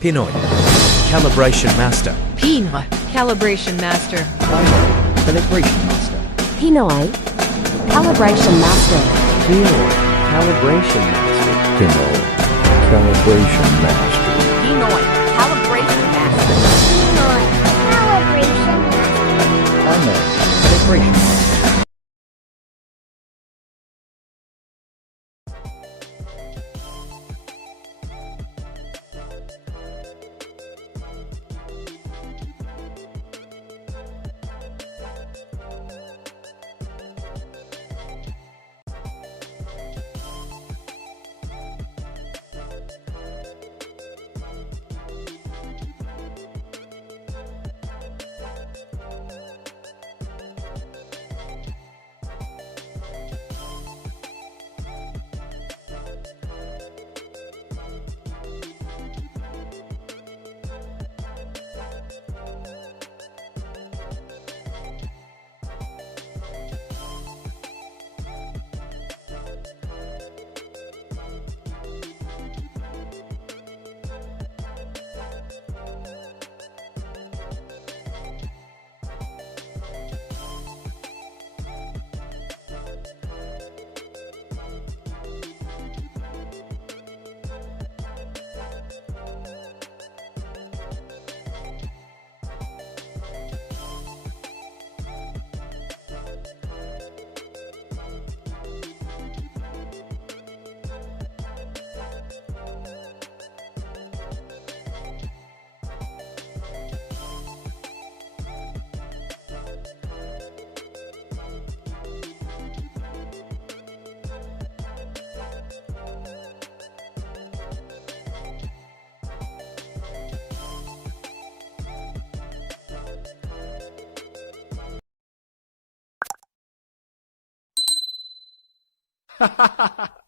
Pinoy, Calibration Master. Pinoy, Calibration Master. Calibration Master. Pinoy, Calibration Master. Pinoy, Calibration Master. Pinoy, Calibration Master. Pinoy, Calibration Master. Pinoy, Calibration Master. Calibration Master. Ha ha ha!